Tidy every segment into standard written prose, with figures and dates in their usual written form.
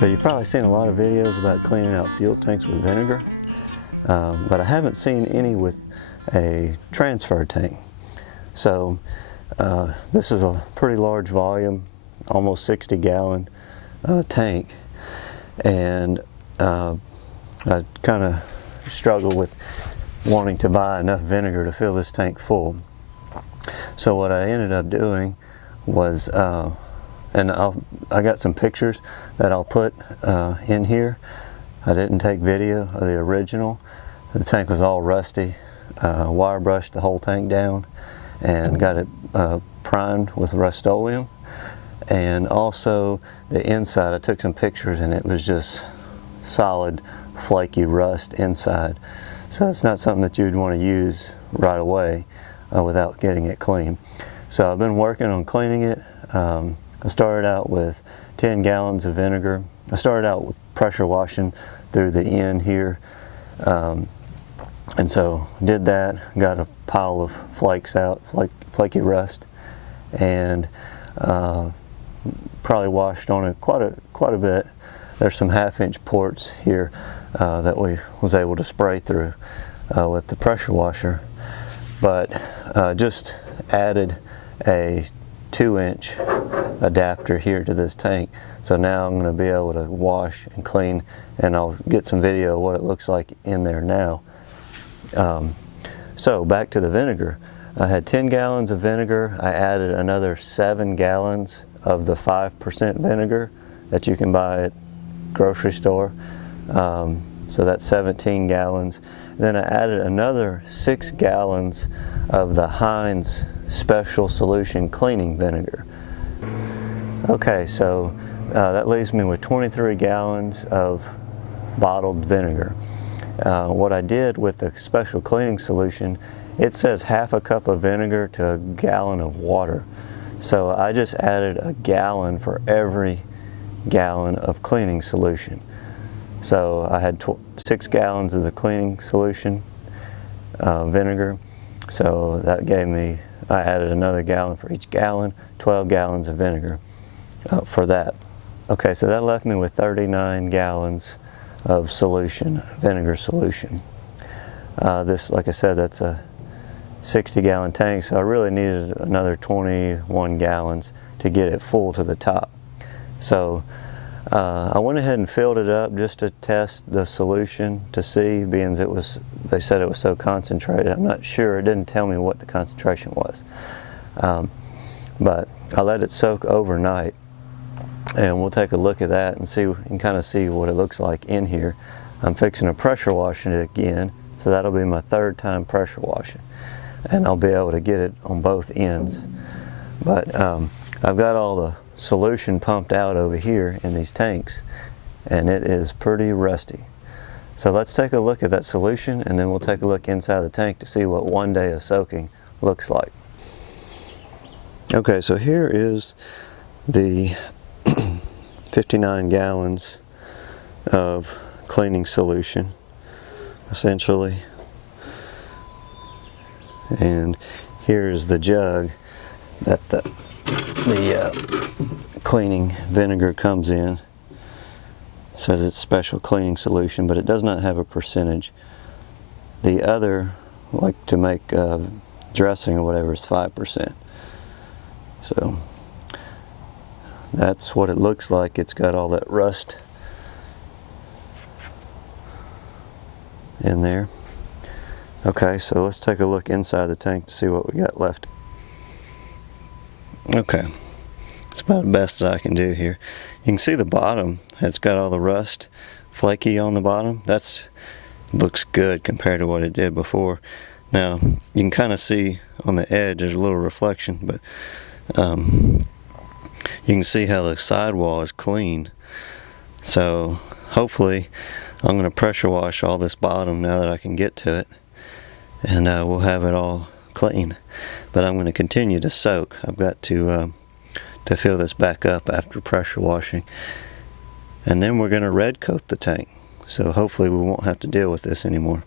So you've probably seen a lot of videos about cleaning out fuel tanks with vinegar, but I haven't seen any with a transfer tank. So this is a pretty large volume, almost 60-gallon tank, and I kind of struggle with wanting to buy enough vinegar to fill this tank full. So what I ended up doing was, and I got some pictures that I'll put in here. I didn't take video of the original. The tank was all rusty. Wire brushed the whole tank down and got it primed with Rust-Oleum. And also the inside, I took some pictures and it was just solid flaky rust inside. So it's not something that you'd want to use right away without getting it clean. So I've been working on cleaning it. I started out with 10 gallons of vinegar. I started out with pressure washing through the end here. And so did that, got a pile of flakes out, flaky rust, and probably washed on it quite a bit. There's some 1/2-inch ports here that we was able to spray through with the pressure washer, but just added a 2-inch adapter here to this tank. So now I'm going to be able to wash and clean, and I'll get some video of what it looks like in there now. So back to the vinegar. I had 10 gallons of vinegar. I added another 7 gallons of the 5% vinegar that you can buy at grocery store. So that's 17 gallons. Then I added another 6 gallons of the Heinz Special Solution Cleaning Vinegar. Okay, so that leaves me with 23 gallons of bottled vinegar. What I did with the special cleaning solution, it says 1/2 cup of vinegar to 1 gallon of water. So I just added 1 gallon for every gallon of cleaning solution. So I had 6 gallons of the cleaning solution vinegar. So that gave me, I added another gallon for each gallon, 12 gallons of vinegar for that. Okay, so that left me with 39 gallons of solution, vinegar solution. This, like I said, that's a 60-gallon tank, so I really needed another 21 gallons to get it full to the top. So I went ahead and filled it up just to test the solution to see, being it was, they said it was so concentrated. I'm not sure, it didn't tell me what the concentration was. But I let it soak overnight, and we'll take a look at that and see, and kind of see what it looks like in here. I'm fixing to pressure wash it again, so that'll be my 3rd time pressure washing, and I'll be able to get it on both ends. But I've got all the solution pumped out over here in these tanks, and it is pretty rusty. So let's take a look at that solution, and then we'll take a look inside the tank to see what 1 day of soaking looks like. Okay, so here is the 59 gallons of cleaning solution, essentially. And here's the jug that the cleaning vinegar comes in. It says it's special cleaning solution, but it does not have a percentage. The other, like to make dressing or whatever, is 5%. So that's what it looks like. It's got all that rust in there. Okay, so let's take a look inside the tank to see what we got left. Okay, it's about the best that I can do here. You can see the bottom, it's got all the rust flaky on the bottom. That's looks good compared to what it did before. Now, you can kind of see on the edge, there's a little reflection, but you can see how the sidewall is clean. So hopefully I'm going to pressure wash all this bottom now that I can get to it, and we'll have it all clean. But I'm going to continue to soak. I've got to fill this back up after pressure washing, and then we're going to Red-Kote the tank. So hopefully we won't have to deal with this anymore.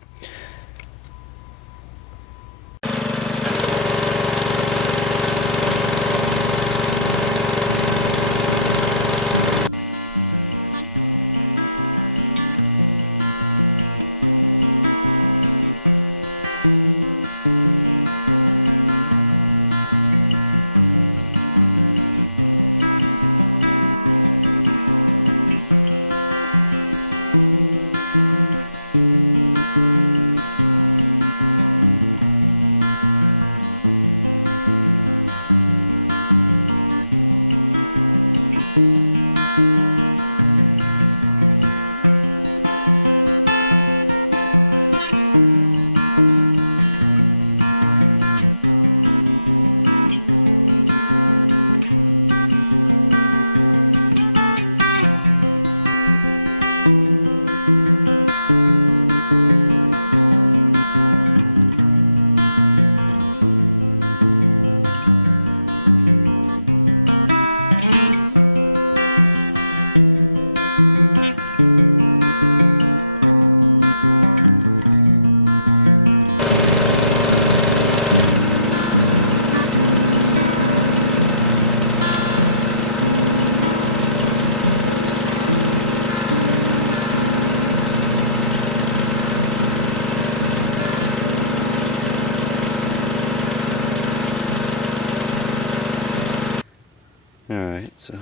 Alright, so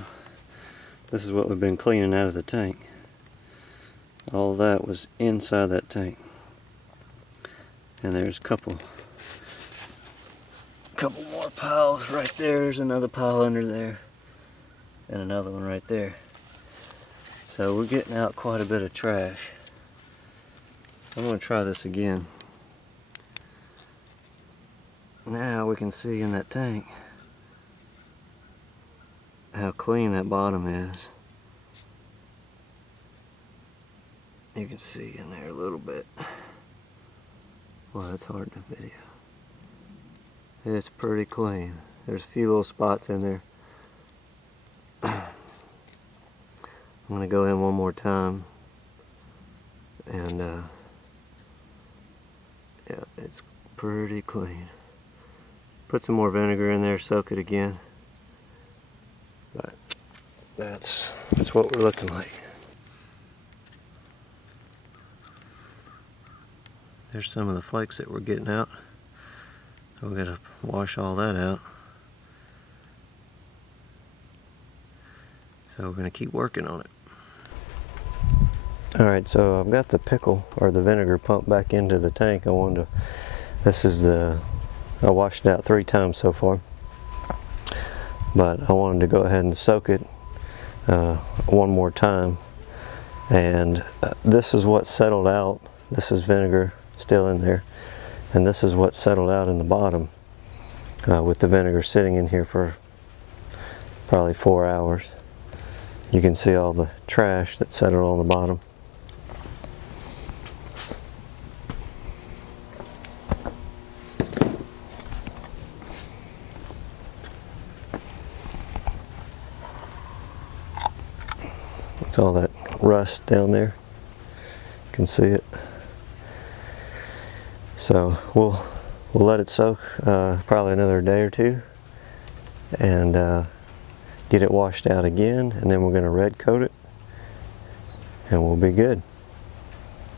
this is what we've been cleaning out of the tank. All that was inside that tank. And there's a couple more piles right there. There's another pile under there. And another one right there. So we're getting out quite a bit of trash. I'm going to try this again. Now we can see in that tank how clean that bottom is. You can see in there a little bit. Well, that's hard to video. It's pretty clean. There's a few little spots in there. I'm going to go in one more time and yeah, it's pretty clean. Put some more vinegar in there, soak it again. But that's what we're looking like. There's some of the flakes that we're getting out. So we're gonna wash all that out. So we're gonna keep working on it. Alright, so I've got the pickle or the vinegar pumped back into the tank. I washed it out 3 times so far. But I wanted to go ahead and soak it one more time. And this is what settled out. This is vinegar still in there. And this is what settled out in the bottom with the vinegar sitting in here for probably 4 hours. You can see all the trash that settled on the bottom. It's all that rust down there. You can see it. So we'll let it soak probably another day or 2 and get it washed out again, and then we're going to red coat it and we'll be good.